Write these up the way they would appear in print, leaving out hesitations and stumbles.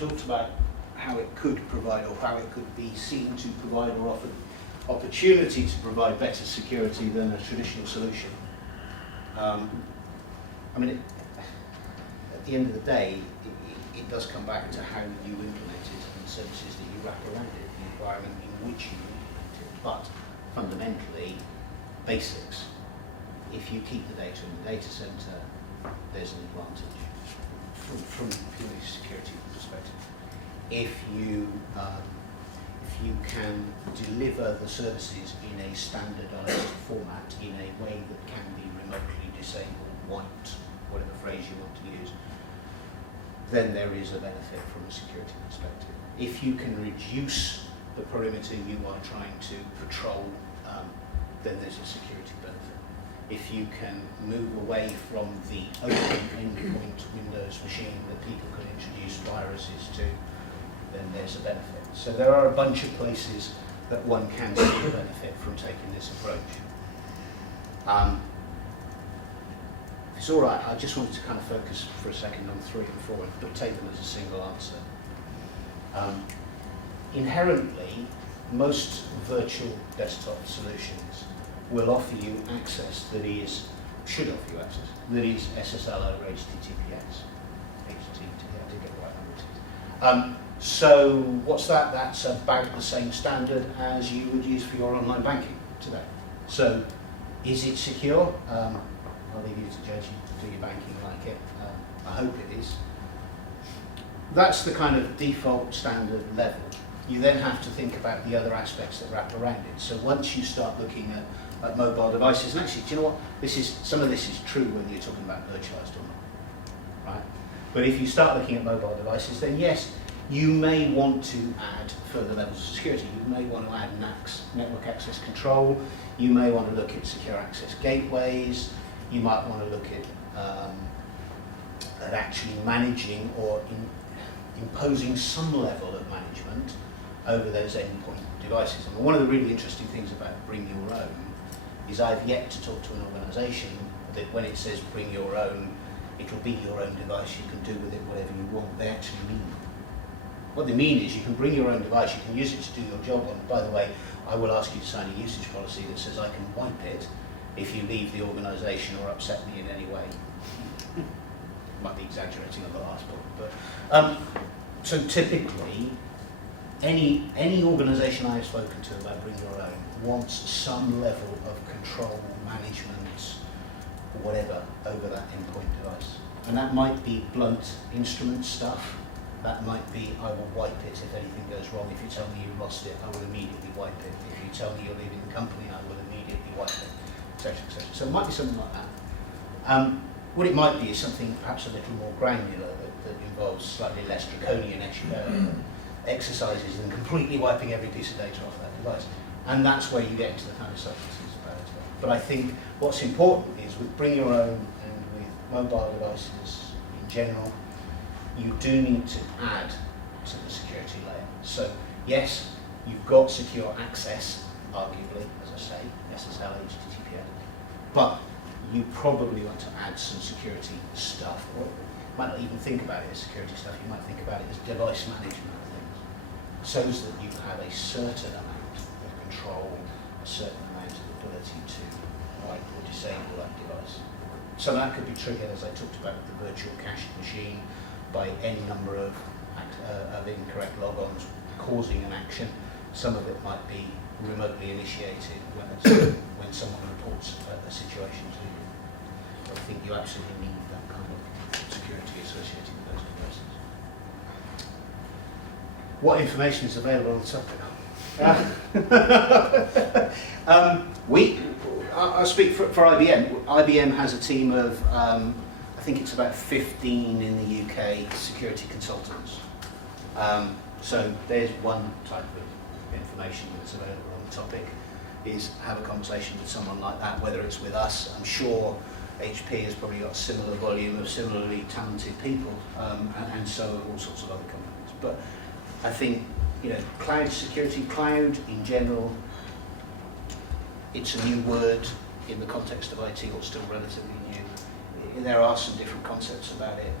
talked about how it could provide, or how it could be seen to provide or offer opportunity to provide better security than a traditional solution. I mean, at the end of the day, it does come back to how you implement it and the services that you wrap around it, the environment in which you implement it. But fundamentally, basics. If you keep the data in the data center, there's an advantage from purely security perspective. If you can deliver the services in a standardized format, in a way that can be remotely disabled, wiped, whatever phrase you want to use, then there is a benefit from a security perspective. If you can reduce the perimeter you are trying to patrol, then there's a security benefit. If you can move away from the open endpoint Windows machine that people can introduce viruses to, then there's a benefit. So there are a bunch of places that one can see a benefit from taking this approach. If it's all right, I just wanted to kind of focus for a second on 3 and 4, but take them as a single answer. Inherently, most virtual desktop solutions will offer you access that is, should offer you access, that is SSL over HTTPS. I did get the right number. So what's that? That's about the same standard as you would use for your online banking today. So is it secure? I'll leave you to judge. You do your banking like it. I hope it is. That's the kind of default standard level. You then have to think about the other aspects that wrap around it. So once you start looking at mobile devices, and actually, do you know what? Some of this is true whether you're talking about virtualized or not, right? But if you start looking at mobile devices, then yes, you may want to add further levels of security. You may want to add NACs, network access control. You may want to look at secure access gateways. You might want to look at actually managing or imposing some level of management over those endpoint devices. And one of the really interesting things about Bring Your Own is I've yet to talk to an organisation that when it says bring your own, it'll be your own device, you can do with it whatever you want. They actually mean it. What they mean is you can bring your own device, you can use it to do your job on. By the way, I will ask you to sign a usage policy that says I can wipe it if you leave the organisation or upset me in any way. Might be exaggerating on the last point, but so typically any organisation I have spoken to about Bring Your Own wants some level of control, management, whatever, over that endpoint device. And that might be blunt instrument stuff. That might be, I will wipe it if anything goes wrong. If you tell me you lost it, I will immediately wipe it. If you tell me you're leaving the company, I will immediately wipe it, etc., etc. So it might be something like that. What it might be is something perhaps a little more granular that involves slightly less draconian exercises than completely wiping every piece of data off that device. And that's where you get into the kind of subtleties about it. But I think what's important is with Bring Your Own and with mobile devices in general, you do need to add to the security layer. So yes, you've got secure access, arguably, as I say, SSL, HTTPS, but you probably want to add some security stuff, or you might not even think about it as security stuff, you might think about it as device management things, so that you have a certain amount of control, a certain amount of ability to wipe or disable that device. So that could be triggered, as I talked about, with the virtual cached machine, by any number of incorrect logons causing an action. Some of it might be remotely initiated when someone reports a situation to you. I think you absolutely need that kind of security associated with those devices. What information is available on the subject? I'll speak for IBM. IBM has a team of I think it's about 15 in the UK security consultants. So there's one type of information that's available on the topic, is have a conversation with someone like that, whether it's with us. I'm sure HP has probably got a similar volume of similarly talented people, and so have all sorts of other companies. But I think, cloud security, cloud in general, it's a new word in the context of IT, or still relatively new. There are some different concepts about it.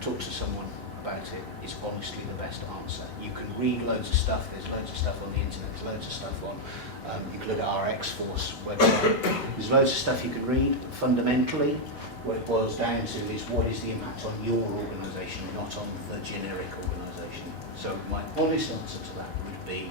Talk to someone about about it is honestly the best answer. You can read loads of stuff, there's loads of stuff on the internet, there's loads of stuff on, you can look at our X-Force website, there's loads of stuff you can read. Fundamentally, what it boils down to is what is the impact on your organisation, not on the generic organisation. So my honest answer to that would be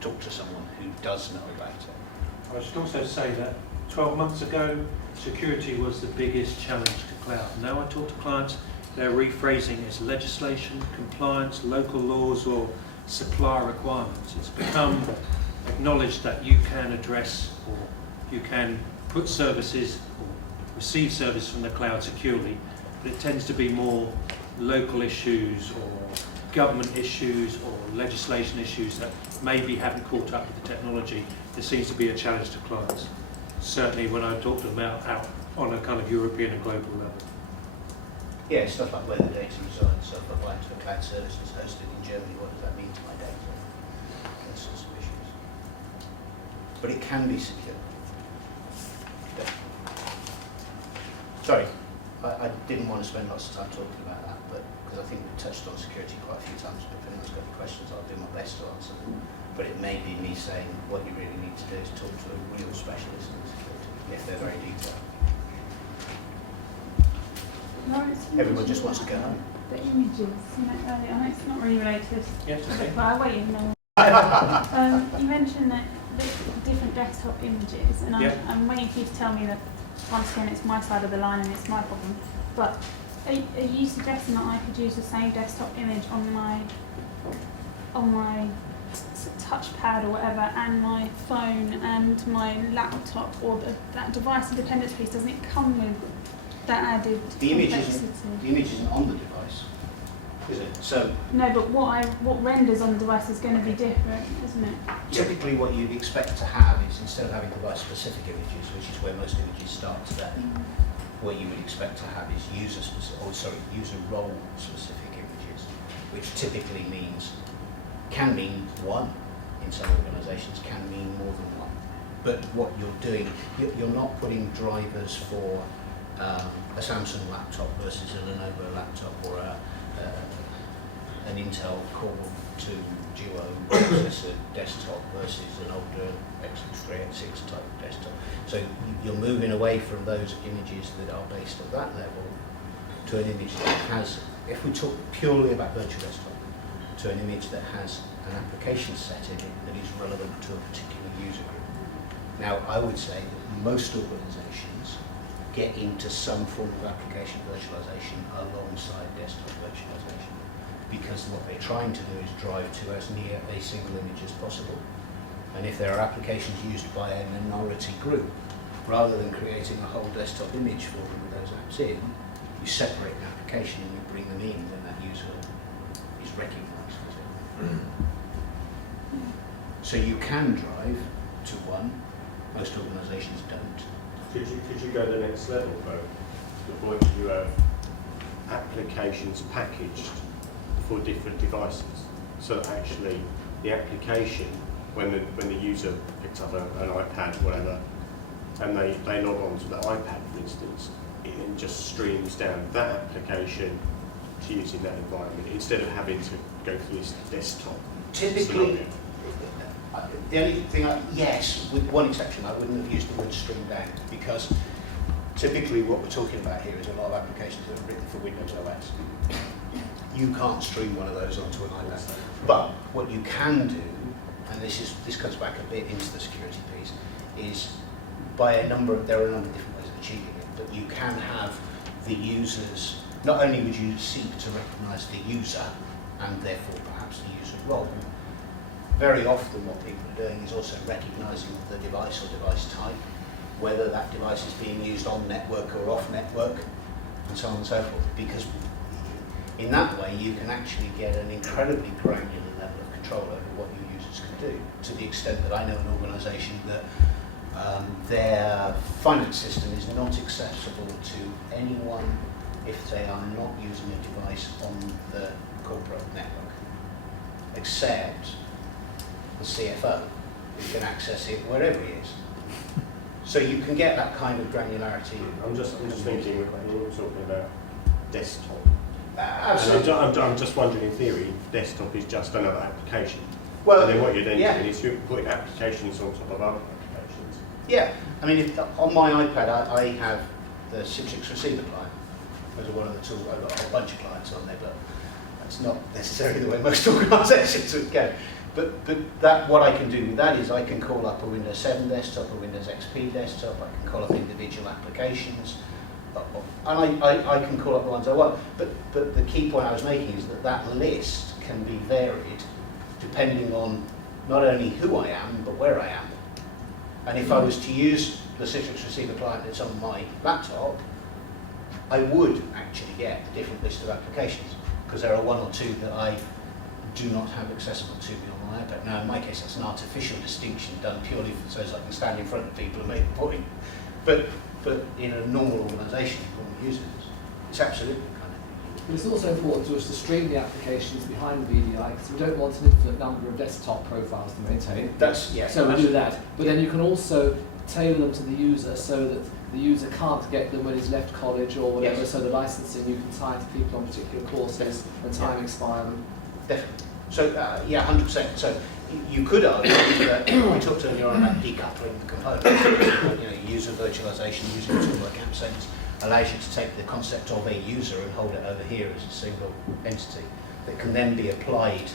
talk to someone who does know about it. I should also say that 12 months ago, security was the biggest challenge to cloud. Now I talk to clients, they're rephrasing it as legislation, compliance, local laws or supplier requirements. It's become acknowledged that you can address or you can put services or receive service from the cloud securely, but it tends to be more local issues or government issues or legislation issues that maybe haven't caught up with the technology. There seems to be a challenge to clients. Certainly when I talk to them out on a kind of European and global level. Yeah, stuff like where the data resides. So if I apply to a cloud service that's hosted in Germany, what does that mean to my data? Those sorts of issues. But it can be secure. Sorry, I didn't want to spend lots of time talking about that, but because I think we've touched on security quite a few times. But if anyone's got any questions, I'll do my best to answer them. But it may be me saying what you really need to do is talk to a real specialist in security, if they're very detailed. Everyone just wants to go home. The images, earlier, I know it's not really related to this, Yes, okay. but I waited no. You mentioned that the different desktop images, and I'm waiting for you to tell me that once again it's my side of the line and it's my problem. But are you suggesting that I could use the same desktop image on my touchpad or whatever, and my phone and my laptop, or that device independence piece? Doesn't it come with that added complexity? The image isn't on the device, is it? So no, but what renders on the device is going to be different, isn't it? typically what you'd expect to have is, instead of having device-specific images, which is where most images start today, what you would expect to have is user role-specific images, which typically can mean one in some organisations, can mean more than one. But what you're doing, you're not putting drivers for a Samsung laptop versus a Lenovo laptop, or an Intel Core 2 Duo processor desktop versus an older x386 type desktop. So you're moving away from those images that are based at that level to an image that has, if we talk purely about virtual desktop, to an image that has an application set in it that is relevant to a particular user group. Now, I would say that most organizations get into some form of application virtualization alongside desktop virtualization, because what they're trying to do is drive to as near a single image as possible. And if there are applications used by a minority group, rather than creating a whole desktop image for them with those apps in, you separate an application and you bring them in when that user is recognized. So you can drive to one, most organisations don't. Could you go the next level though? The point you have applications packaged for different devices, so that actually the application, when the user picks up an iPad, whatever, and they log on to the iPad, for instance, it then just streams down that application to use in that environment, instead of having to go through this desktop. Typically, the only thing, yes, with one exception, I wouldn't have used the word stream down, because typically what we're talking about here is a lot of applications that are written for Windows OS. You can't stream one of those onto an iPad. But what you can do, and this comes back a bit into the security piece, is there are a number of different ways of achieving it, but you can have the users, not only would you seek to recognise the user and therefore perhaps the user role, very often what people are doing is also recognising the device or device type, whether that device is being used on network or off network, and so on and so forth, because in that way you can actually get an incredibly granular level of control over what your users can do, to the extent that I know an organisation that their finance system is not accessible to anyone if they are not using a device on the corporate network, except the CFO, who can access it wherever he is. So you can get that kind of granularity. I'm just thinking, we're talking about desktop Absolutely. And I'm just wondering, in theory, desktop is just another application. Well, and then what you're then yeah. doing is you're putting applications on top of other applications. Yeah, I mean, on my iPad, I have the Citrix receiver client as one of the tools. I've got a whole bunch of clients on there, but that's not necessarily the way most organisations would go. But that what I can do with that is I can call up a Windows 7 desktop, a Windows XP desktop. I can call up individual applications, and I can call up the ones I want. But the key point I was making is that list can be varied depending on not only who I am, but where I am. And if I was to use the Citrix receiver client that's on my laptop, I would actually get a different list of applications, because there are one or two that I do not have accessible to me on my iPad. Now, in my case, that's an artificial distinction done purely so as I can stand in front of people and make a point. But in a normal organisation, normal users, it's absolutely kind of. But it's also important to us to stream the applications behind the VDI, because we don't want an infinite number of desktop profiles to maintain. So we do that. But then you can also tailor them to the user so that the user can't get them when he's left college or whatever. Yes. So the licensing you can tie to people on particular courses when time expire them. Definitely. So, yeah, 100%. So you could argue that we talked earlier on about decoupling the components. User virtualization using a tool like AppSense allows you to take the concept of a user and hold it over here as a single entity that can then be applied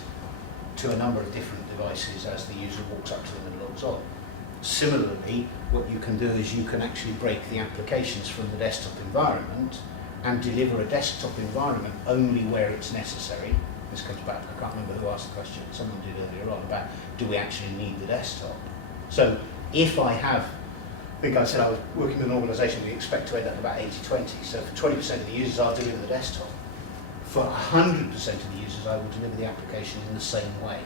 to a number of different devices as the user walks up to them and logs on. Similarly, what you can do is you can actually break the applications from the desktop environment and deliver a desktop environment only where it's necessary. This comes back, I can't remember who asked the question, someone did earlier on, about do we actually need the desktop? So if I have, I think I said I was working with an organisation, we expect to end up about 80-20. So for 20% of the users, I'll deliver the desktop. For 100% of the users, I will deliver the application in the same way.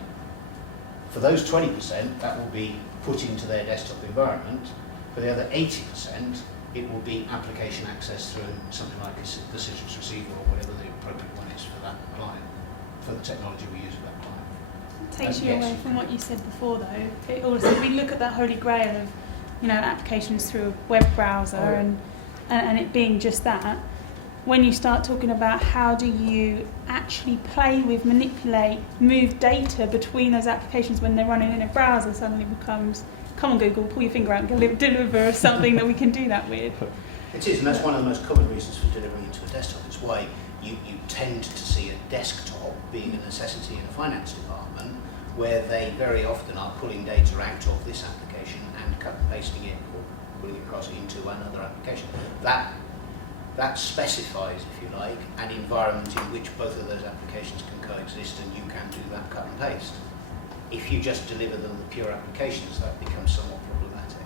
For those 20%, that will be put into their desktop environment. For the other 80%, it will be application access through something like the Citrix receiver or whatever the appropriate one is for that client, for the technology we use for that client. It takes And you yes, away from what you said before, though. It also, we look at that holy grail of, applications through a web browser and it being just that. When you start talking about how do you actually play with, manipulate, move data between those applications when they're running in a browser, suddenly becomes, come on Google, pull your finger out and deliver something that we can do that with. It is, and that's one of the most common reasons for delivering into a desktop. It's why you tend to see a desktop being a necessity in a finance department, where they very often are pulling data out of this application and cut and pasting it or putting it across into another application. That specifies, if you like, an environment in which both of those applications can coexist, and you can do that cut and paste. If you just deliver them the pure applications, that becomes somewhat problematic.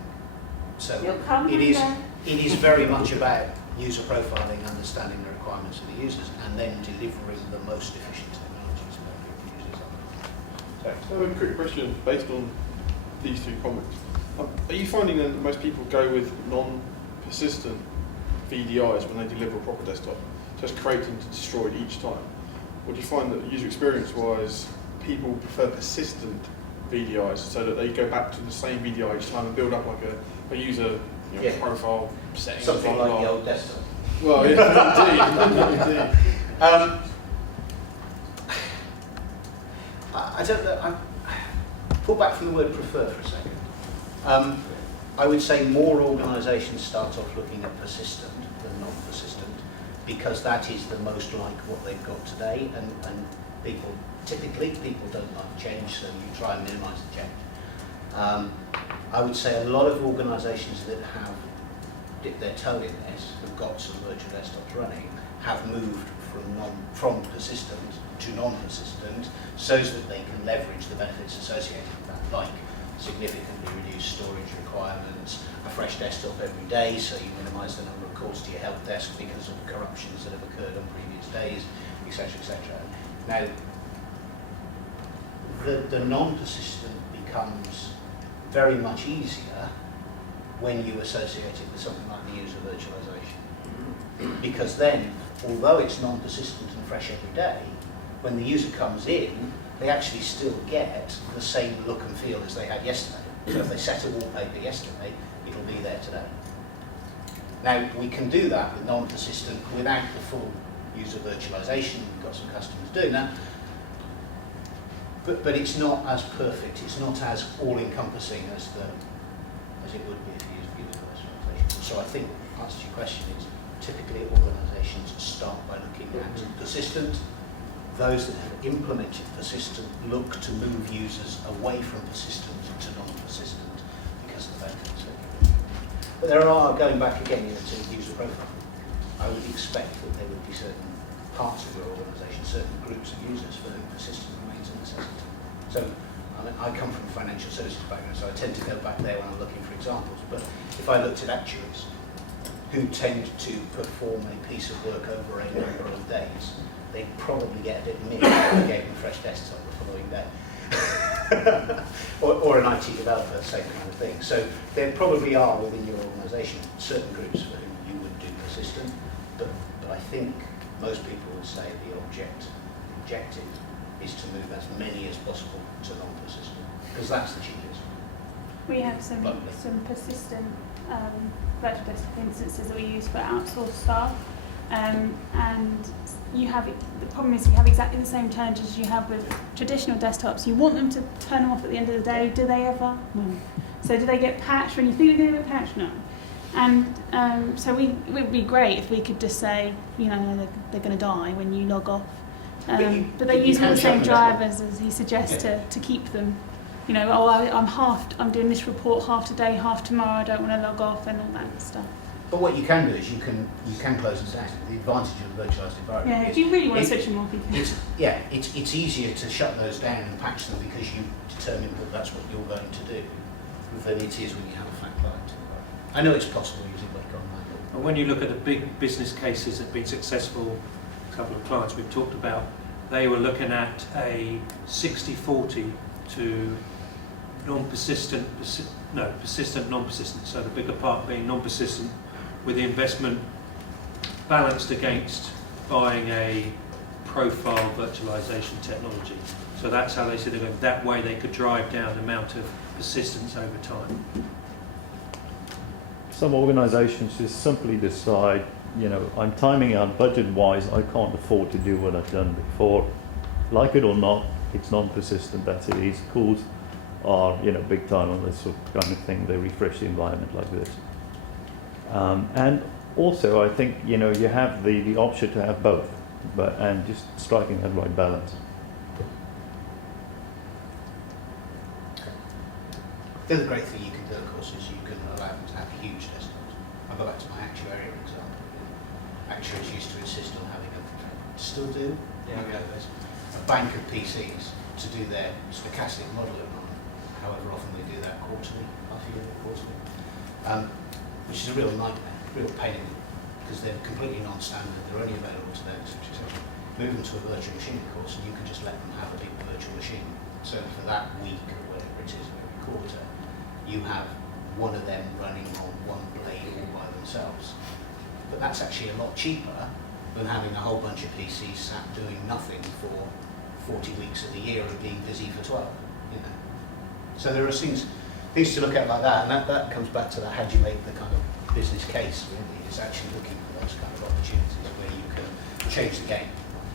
So it is very much about user profiling, understanding the requirements of the users, and then delivering the most efficient technologies for users. So I have a quick question based on these two comments. Are you finding then that most people go with non-persistent VDIs when they deliver a proper desktop, just create them to destroy it each time? Or do you find that user experience-wise, people prefer persistent VDIs so that they go back to the same VDI each time and build up like a user profile setting? Something like the old desktop. Well, yeah, indeed. I don't know. Pull back from the word prefer for a second. I would say more organisations start off looking at persistent than non-persistent, because that is the most like what they've got today, and people don't like change, so you try and minimise the change. I would say a lot of organisations that have dipped their toe in this, have got some virtual desktops running, have moved from persistent to non-persistent, so that they can leverage the benefits associated with that, like significantly reduced storage requirements, a fresh desktop every day, so you minimise the number of calls to your help desk because of corruptions that have occurred on previous days, etc., etc. Now, the non-persistent becomes very much easier when you associate it with something like the user virtualization. Because then, although it's non-persistent and fresh every day, when the user comes in, they actually still get the same look and feel as they had yesterday. So if they set a wallpaper yesterday, it'll be there today. Now, we can do that with non-persistent without the full user virtualization. We've got some customers doing that. But it's not as perfect, it's not as all-encompassing as it would be if you used user virtualization. So I think, to answer your question, is typically organizations start by looking at persistent. Those that have implemented persistent look to move users away from persistent to non-persistent because of the benefits they're giving. But there are, going back again to user profile, I would expect that there would be certain parts of your organisation, certain groups of users for whom persistent remains a necessity. So I come from a financial services background, so I tend to go back there when I'm looking for examples. But if I looked at actuaries who tend to perform a piece of work over a number of days, they'd probably get a bit miffed if I gave them a fresh desktop the following day. or an IT developer, same kind of thing. So there probably are within your organisation certain groups for whom you would do persistent, but I think most people would say the objective is to move as many as possible to non-persistent, because that's the cheapest. We have some persistent virtual desktop instances that we use for outsourced staff, and you have the problem is you have exactly the same challenges you have with traditional desktops. You want them to turn them off at the end of the day. Do they ever? No. So do they get patched when you think they're going to get patched? No. And so it would be great if we could just say, they're going to die when you log off. But they use the same drivers as he suggests to keep them. I'm doing this report half today, half tomorrow. I don't want to log off and all that stuff. But what you can do is you can close them down. The advantage of the virtualised environment. Yeah, if you really want to switch them off, you can. It's easier to shut those down and patch them because you determine that that's what you're going to do than it is when you have a flat client. I know it's possible using Wake Online. And when you look at the big business cases that have been successful, a couple of clients we've talked about, they were looking at a 60-40 to persistent, non-persistent. So the bigger part being non-persistent, with the investment balanced against buying a profile virtualization technology. So that's how they said that way they could drive down the amount of persistence over time. Some organizations just simply decide, I'm timing out budget-wise, I can't afford to do what I've done before. Like it or not, it's non-persistent, that's it. These tools are, big time on this sort of kind of thing. They refresh the environment like this. And also, I think, you have the option to have both, and just striking that right balance. The other great thing you can do, of course, is you can allow them to have huge desktops. I'll go back to my actuarial example. Actuaries used to insist on having still do? Yeah, a bank of PCs to do their stochastic modelling on, however often they do that, quarterly, which is a real nightmare, real pain in it, because they're completely non-standard, they're only available to them, move them to a virtual machine course, and you can just let them have a big virtual machine. So for that week, or whatever it is, every quarter, you have one of them running on one blade all by themselves. But that's actually a lot cheaper than having a whole bunch of PCs sat doing nothing for 40 weeks of the year and being busy for 12. So there are things to look at like that, and that comes back to that, how do you make the kind of business case, really, is actually looking for those kind of opportunities where you can change the game.